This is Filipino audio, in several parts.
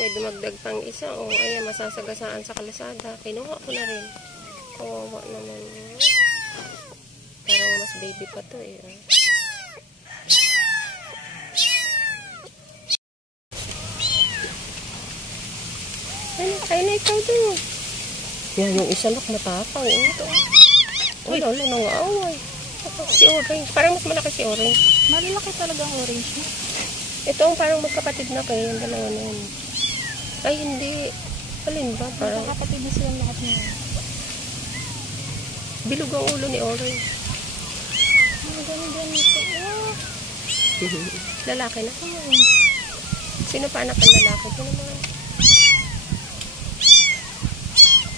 May dumagdag pang isa. O, ayan, masasagasaan sa kalsada. Kinuha ko na rin. Kawawa naman. Parang mas baby pa to eh. Ano, kaya na ikaw doon. Yan, yung isa nak matapang. Ito. Wala, nang away. Si Orange. Parang mas malaki si Orange. Malalaki talaga ang orange na. Ito ang parang magkapatid na kayo. Yung dalawa na yun. Ay, hindi. Alin ba? Parang magkakapatid na silang lahat niya. bilog ang ulo ni Orange. Ang ganito. Oh. Lalaki na. Sino pa anak ng lalaki? Ito naman.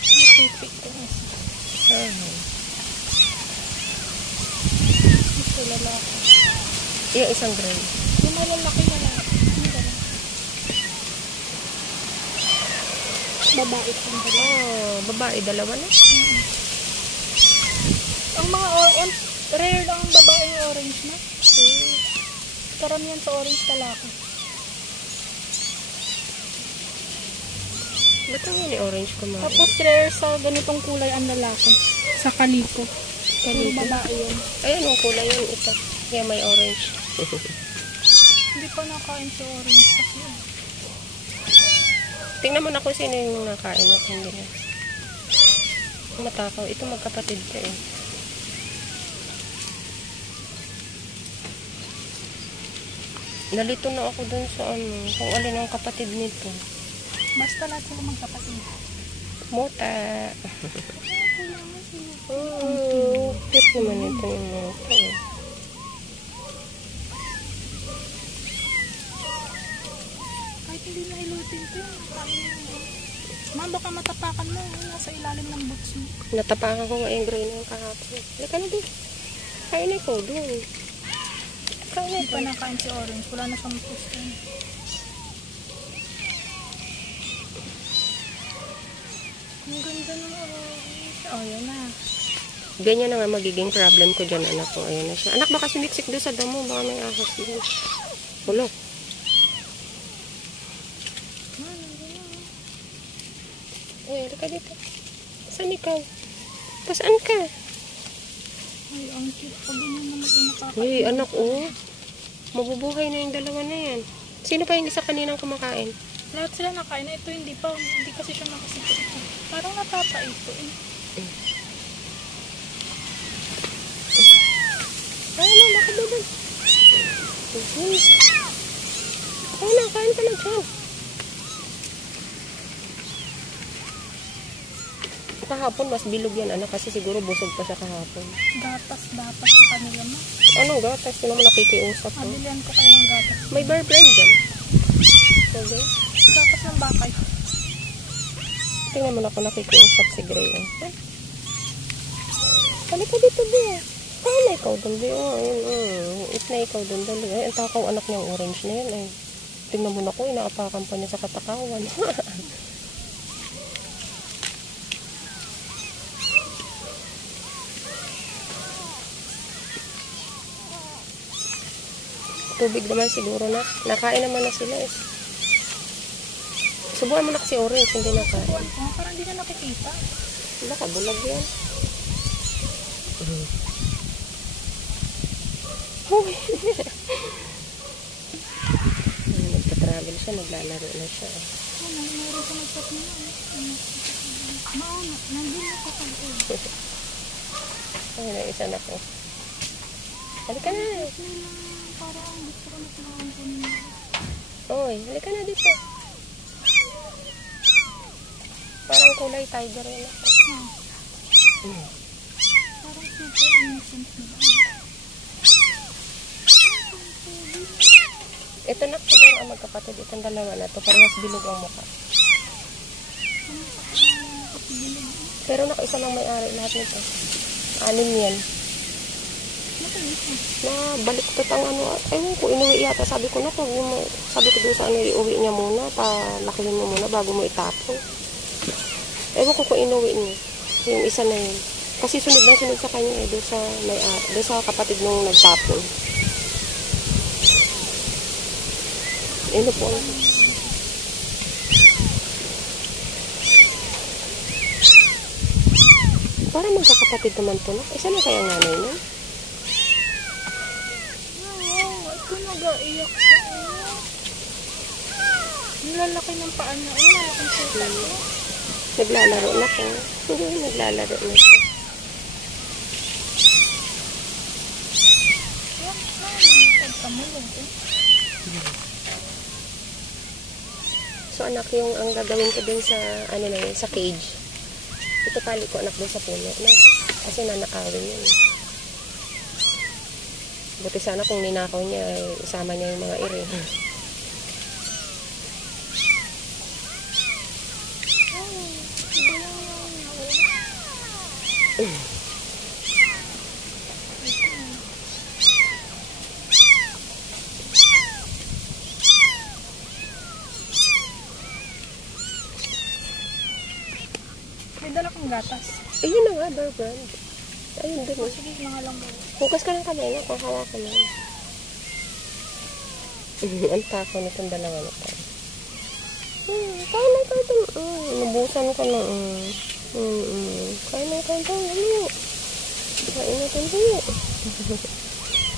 Natipik ko na siya. Ito lalaki. Yung isang gray. Yung malalaki na lang. Babae kong dalawa. Oh, babae. Dalawa na. Ang mga rare lang ang babae yung orange na. Karamihan sa orange lalaki. Ba't ang ni Orange kumain? Tapos rare sa ganitong kulay ang lalaki. Sa kaliko. Puro babae yun. Ayan, yung kulay yun. Ito. Yan, may orange. Hindi pa nakain sa orange kasi yun. Tingnan mo na kung sino yung nakain at hindi na. Matakaw. Ito magkapatid ka eh. Nalito na ako dun sa ano, kung alin ang kapatid nito. Basta lahat sila magkapatid. Mota. Oh, cute naman ito yung mota eh. Kahit hindi na ilutin ito. Ma'am, baka matapakan mo. Nasa ilalim ng boots mo. Natapakan ko nga yung gray na yung kahapon. Halika na doon. Kain na ikaw doon. Kain na Hindi pa doon. nakain si orange. Wala na siyang post yun. Ang ganda ng orange. Oh, yan na. Ganyan na nga magiging problem ko dyan, anak ko. Ayan na siya. Anak, baka sumiksik doon sa damo. Baka may ahas doon. Hulo. Uy, halika dito. Saan ikaw? Pasaan ka? Ay, ang cute. Pag ganyan naman ay nakakain. Uy, anak, oh. Mabubuhay na yung dalawa na yan. Sino pa yung isa kaninang kumakain? Lahat sila nakain na ito. Hindi pa. Hindi kasi siya nakasipot. Parang natapa ito eh. Ay, na, baka doon. Ay, na, kain ka na dyan. Kahapon, mas bilog yan, anak, kasi siguro busog pa siya kahapon. Gatas sa kanila mo. Anong gatas? Sino mo nakikiusap mo? Mabilihan ko kayo ng gatas. May bear brand dyan. Okay. Gatas ng bakay. Tingnan mo na kung nakikiusap si Gray. Halika dito, Bea. Kaya na ikaw doon, Bea. It na ikaw doon, dali. Ay, ang takaw anak niyang orange na yan. Ay. Tingnan mo na ko, inaapakan pa niya sa katakawan. Tubig naman siguro na. Nakain naman na sila eh. Subuhan mo na kasi orange, hindi nakain. Oh, parang hindi na nakikita. Baka bulag yan. Nagka-travel siya, naglalaro na siya. Ano, meron sa nagtat na yan. Mauna, nandun na kapag Ay, na isa na ko. Halika na. Parang gusto ko na sinahan ko niya. Oy, halika na dito. Parang kulay tiger yun ako. Parang super innocent na ba? Ito na siguro ang magkapatid. Itong dalawa na to. Parehas bilog ang mukha. Pero nakaisa lang may-ari lahat nito. 6 yan. Na baliktad ang ano. Ayun ko, inuwi yata. Sabi ko na to. Sabi ko doon sa ano, iuwi niya muna. Palakihin mo muna bago mo itapon. Ewan ko kung inuwi niya. Yung isa na yun. Kasi sunod na sunod sa kanya eh. Doon sa kapatid nung nagtapon. Ano po? Para magkakapatid naman to, nak. Isa na kaya ang nanay nun? Ito nag-aiyak siya. Nilalaki ng paa niya. Nalaking suka to. Naglalaro na ko. Naglalaro na siya. Pagkamulog eh. So anak, yung ang gagawin ko dun sa, ano na yun, sa cage. Ito tali ko anak dun sa puno, no? Kasi nanakawin yun. Buti sana kung ninakaw niya, isama niya yung mga iri. May dala kang gatas. Ayun na nga, Bear Brand. Ayun dun. Sige, mga lang mo. Hugas ka ng kamay na, kung hawakan mo. Ang tako nitong dalawa na to. Kaya na ito ito. Nabusan ka na. Kaya na ito ito. Kaya na ito ito.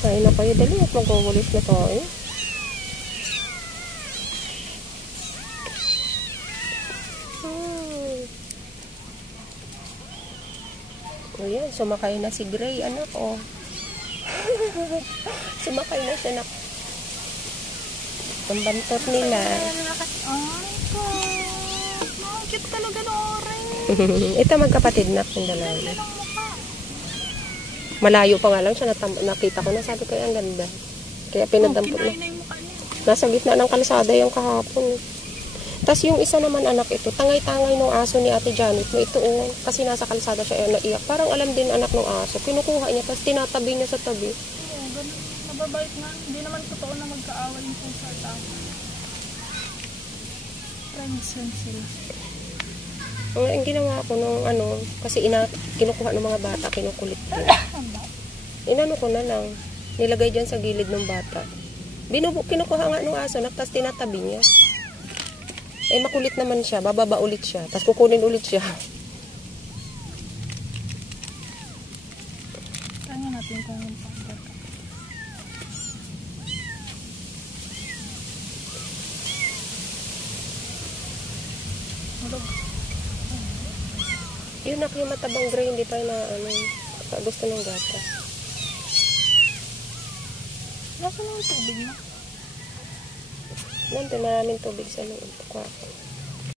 Kaya na kayo dali at mag-ugulis na to eh. Ayan, sumakay na si Gray, anak, oh. Sumakay na siya, anak. Ang bantot nila. Ay, ko. Cute talaga ng orange. Ito magkapatid na yung dalawa. Ang mukha. Malayo pa nga lang siya, nakita ko na, sabi ko, ang ganda. Kaya pinadampot na. Kinain na yung mukha niya. Nasa gitna ng kalsada yung kahapon. Tapos yung isa naman anak ito, tangay-tangay ng aso ni Ate Janet mo ito, kasi nasa kalsada siya naiyak. Parang alam din anak ng aso. Kinukuha niya, tapos tinatabi niya sa tabi. Oo, ganun. Mababait nga. Hindi naman totoo na magkaaway yung pusa at tao. Friends lang sila. Ang ginawa ko nung kasi kinukuha ng mga bata, kinukulit ko. Inano ko na lang, nilagay dyan sa gilid ng bata. Kinukuha nga ng aso, tapos tinatabi niya. Eh, makulit naman siya. Bababa ulit siya. Tapos kukunin ulit siya. Tanya natin kung yung panggar ka. Malog. Yun nak, yung matabang gray, hindi pa na gusto ng gatas. Nasa na yung tubig mo? Nandun, maraming tubig sa loob. Kuha ko.